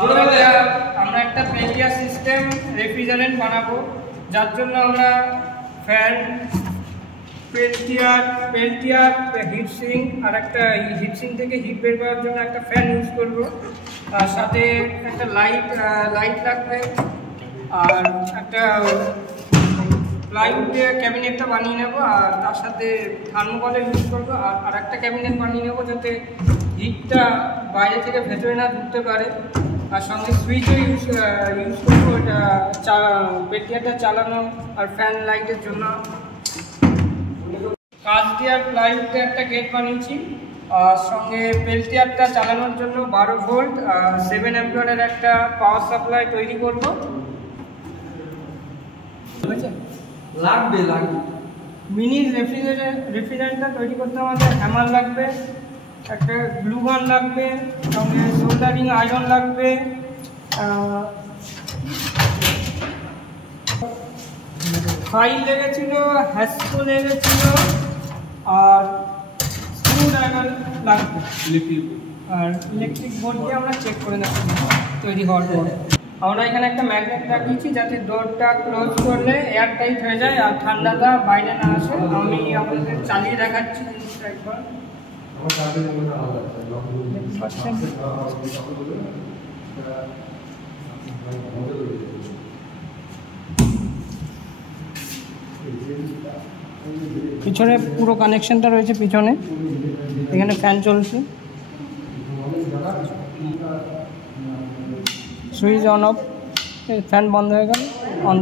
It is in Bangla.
আমরা একটা পেল্টিয়ার সিস্টেম রেফ্রিজারেন্ট বানাবো, যার জন্য আমরা ফ্যান, পেল্টিয়ার হিটসিং আর একটা হিটসিং থেকে হিট বের করার জন্য একটা ফ্যান ইউজ করব। আর সাথে একটা লাইট লাগবে, আর একটা প্লাইউড ক্যাবিনেটটা বানিয়ে নেবো, আর তার সাথে থার্মোকলের ইউজ করবো। আর একটা ক্যাবিনেট বানিয়ে নেবো যাতে হিটটা বাইরে থেকে ভেতরে না ঢুকতে পারে। আর সঙ্গে সুইচও ইউজ করবো, এটা পেল্টিয়ারটা চালানো আর ফ্যান লাইটের জন্য। কাঁচ দিয়ে আর প্লাইউডে একটা গেট বানিয়েছি, আর সঙ্গে পেল্টিয়ারটা চালানোর জন্য 12 ভোল্ট 7 অ্যাম্পিয়ারের একটা পাওয়ার সাপ্লাই তৈরি করব। লাগবে মিনি রেফ্রিজারেটরটা তৈরি করতে আমাদের হ্যামার লাগবে, একটা গ্লু গান লাগবে, সঙ্গে সোল্ডারিং আয়রন লাগবে, ফাইল লেগেছিল, হ্যাসকো লেগেছিল, আর স্ক্রু ড্রাইভার লাগবে, আর ইলেকট্রিক বোর্ড দিয়ে আমরা চেক করে নেব তৈরি হওয়ার পর। আমরা এখানে একটা ম্যাগনেট লাগিয়েছি যাতে ডোরটা ক্লোজ করলে এয়ার টাইট হয়ে যায় আর ঠান্ডাটা বাইরে না আসে। আমি আপনাদের চালিয়ে দেখাচ্ছি জিনিসটা একবার। পিছনে পুরো কানেকশনটা রয়েছে, পিছনে এখানে ফ্যান চলছে, সুইচ অন অফ, ফ্যান বন্ধ হয়ে গেল, অন